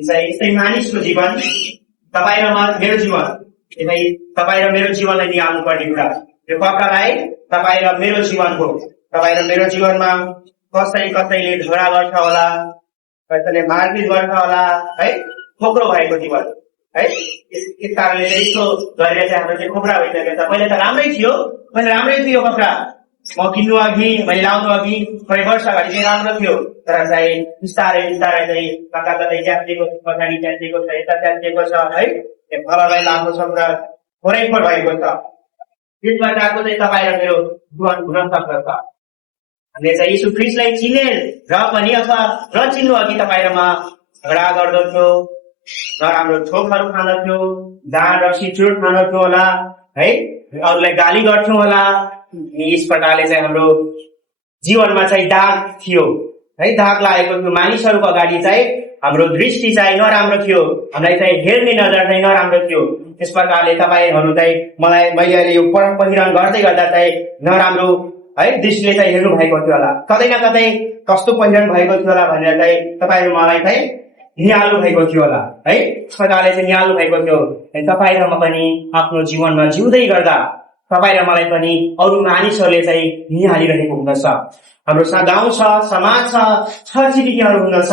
यस्तै मानिसको जीवन तपाईँ र मेरो जीवन यसलाई तपाईँ र मेरो जीवनलाई निहाल्नु पर्ने कुरा यो कपडालाई तपाईँ र मेरो जीवन हो। तपाईँ र मेरो जीवनमा कसैले झोडा गर्छ होला, कसैले मारपिट गर्छ होला है, खोक्रो भएको जीवन है। यस कारणले यस्तो गरेर चाहिँ हाम्रो चाहिँ खोक्रा भइसकेको छ। पहिले त राम्रै थियो यो कपडा, म किन्नु अघि मैले लाउनु अघि कति वर्ष अगाडि चाहिँ राम्रो थियो, तर चाहिँ बिस्तारै चाहिँ कतै च्यातिएको पछाडि च्यातिएको छ, यता च्यातिएको छ है, फललाई लामो सक्दा थोरै भएको छ। त्यसबाट आएको चाहिँ तपाईँ र मेरो जीवन हुन सक्दछ। हामीले चाहिँ यीशु ख्रीष्टलाई चिने र पनि अथवा नचिन्नु अघि तपाईँ र म झगडा गर्दथ्यो, नराम्रो थोकहरू खाँदथ्यो, जाँड रक्सी चुट खाँदथ्यो होला है, अरूलाई गाली गर्थ्यौँ होला। यस प्रकारले चाहिँ हाम्रो जीवनमा चाहिँ दाग थियो है, दाग लागेको थियो। मानिसहरूको अगाडि चाहिँ हाम्रो दृष्टि चाहिँ नराम्रो थियो, हामीलाई चाहिँ हेर्ने नजर चाहिँ नराम्रो थियो। त्यस प्रकारले तपाईँहरू चाहिँ मैले अहिले यो पहिरन गर्दै गर्दा चाहिँ नराम्रो है दृष्टिले चाहिँ हेर्नु भएको थियो होला, कतै न कतै कस्तो पहिरन भएको थियो होला भनेर चाहिँ तपाईँहरू मलाई चाहिँ निहाल्नु भएको थियो होला है। त्यस प्रकारले चाहिँ निहाल्नु भएको थियो। तपाईँ र म पनि आफ्नो जीवनमा जिउँदै गर्दा तपाईँ र मलाई पनि अरू मानिसहरूले चाहिँ निहालिरहेको हुँदछ। हाम्रो गाउँ छ, समाज छ, छरछिमेकीहरू हुँदछ,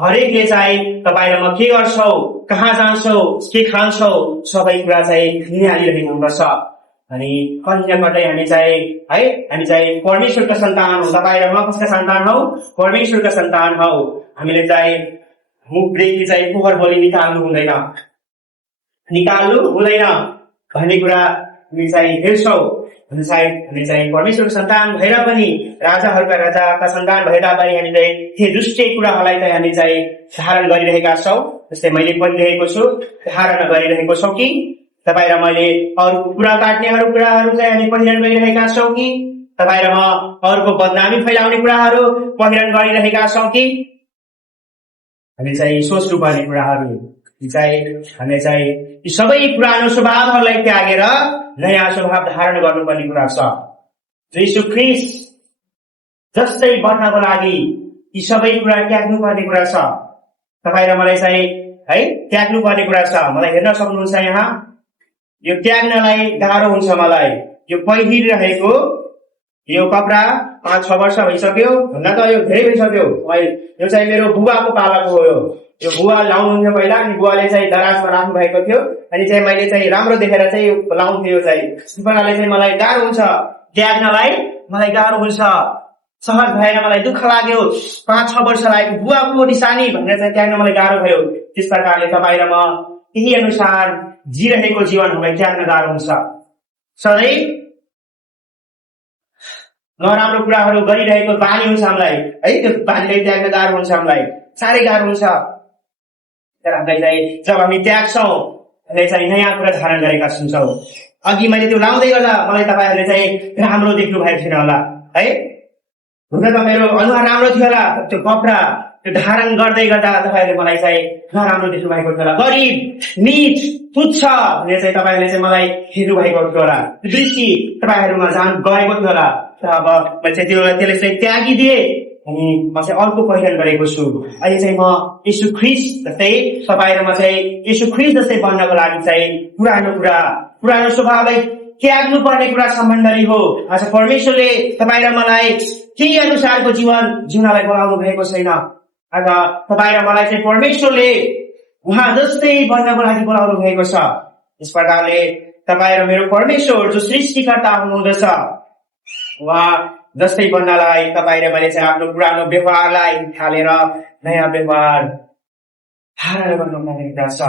हरेकले चाहिँ तपाईँ र म के गर्छौ, कहाँ जान्छौ, के खान्छौ, सबै कुरा चाहिँ निहालिरहेको हुँदछ। अनि कहिले न कतै हामी चाहिँ परमेश्वरका सन्तान हौ। तपाईँ र म कसका सन्तान हौ? परमेश्वरका सन्तान हौ। हामीले चाहिँ मुखदेखि चाहिँ पोखर बोली निकाल्नु हुँदैन भन्ने कुरा हामी चाहिँ हेर्छौँ। हामी चाहिँ परमेश्वरको सन्तान भएर पनि, राजाहरूका राजाका सन्तान भएर पनि हामी चाहिँ ती दुष्ट कुराहरूलाई चाहिँ हामी चाहिँ धारण गरिरहेका छौँ। जस्तै मैले पढिरहेको छु, धारण गरिरहेको छौँ कि तपाईँ र मैले अरू कुरा काट्नेहरू कुराहरू चाहिँ हामी पहिरन गरिरहेका छौँ कि तपाईँ र म अरूको बदनामी फैलाउने कुराहरू पहिरन गरिरहेका छौँ कि हामी चाहिँ सोच्नु पर्ने कुराहरू हामी चाहिँ यी सबै पुरानो स्वभावहरूलाई त्यागेर नयाँ स्वभाव धारण गर्नुपर्ने कुरा छ। यीशु ख्रीष्ट जस्तै बन्नको लागि यी सबै कुरा त्याग्नु पर्ने कुरा छ। तपाईँ र मलाई चाहिँ है त्याग्नु पर्ने कुरा छ। मलाई हेर्न सक्नुहुन्छ यहाँ, यो त्याग्नलाई गाह्रो हुन्छ मलाई। यो पहिरिरहेको यो कपडा 5-6 वर्ष भइसक्यो, भन्दा त यो धेरै भइसक्यो। यो चाहिँ मेरो बुबाको पालाको हो। यो बुवा लाउनुहुन्थ्यो पहिला, अनि बुवाले चाहिँ दराजमा राख्नु भएको थियो, अनि चाहिँ मैले चाहिँ राम्रो देखेर चाहिँ लाउँथेँ। यो चाहिँ त्यस प्रकारले चाहिँ मलाई गाह्रो हुन्छ त्याग्नलाई, मलाई गाह्रो हुन्छ। सहज भएर मलाई दुःख लाग्यो, 5-6 वर्ष लागेको बुवाको निशानी भनेर चाहिँ त्याग्न मलाई गाह्रो भयो। त्यस प्रकारले तपाईँ र म त्यही अनुसार जिरहेको जीवनहरूलाई त्याग्न गाह्रो हुन्छ। सधैँ नराम्रो कुराहरू गरिरहेको बानी हुन्छ हामीलाई है, त्यो बानीले त्याग्न गाह्रो हुन्छ, हामीलाई साह्रै गाह्रो हुन्छ। तर हामीलाई चाहिँ जब हामी त्याग्छौँ चाहिँ नयाँ कुरा धारण गरेका हुन्छौँ। अघि मैले त्यो लाउँदै गर्दा मलाई तपाईँहरूले चाहिँ राम्रो देख्नु भएको थिएन होला है, हुन त मेरो अनुहार राम्रो थियो होला, त्यो कपडा त्यो धारण गर्दै गर्दा तपाईँहरूले मलाई चाहिँ नराम्रो देख्नु भएको थियो होला, गरिब नीच तुच्छ भनेर चाहिँ तपाईँहरूले चाहिँ मलाई हेर्नु भएको थियो होला, दृष्टि तपाईँहरूमा गएको थियो होला। अब मैले चाहिँ त्यसले चाहिँ त्यागिदिए अनि म चाहिँ अर्को पहिरन गरेको छु। अहिले चाहिँ म यीशु ख्रीष्ट जस्तै तपाईँ र म चाहिँ यीशु ख्रीष्ट जस्तै बन्नको लागि चाहिँ पुरानो स्वभावलाई त्याग्नु पर्ने कुरा सम्बन्धी हो। आज परमेश्वरले तपाईँ र मलाई केही अनुसारको जीवन जिउनलाई बोलाउनु भएको छैन। आज तपाईँ र मलाई चाहिँ परमेश्वरले उहाँ जस्तै बन्नको लागि बोलाउनु भएको छ। यस प्रकारले तपाईँ र मेरो परमेश्वर जो सृष्टिकर्ता हुनुहुँदछ, उहाँ जस्तै बन्नलाई तपाईँ र मैले चाहिँ आफ्नो पुरानो व्यवहारलाई थालेर नयाँ व्यवहार धारण गर्नु पर्ने छ।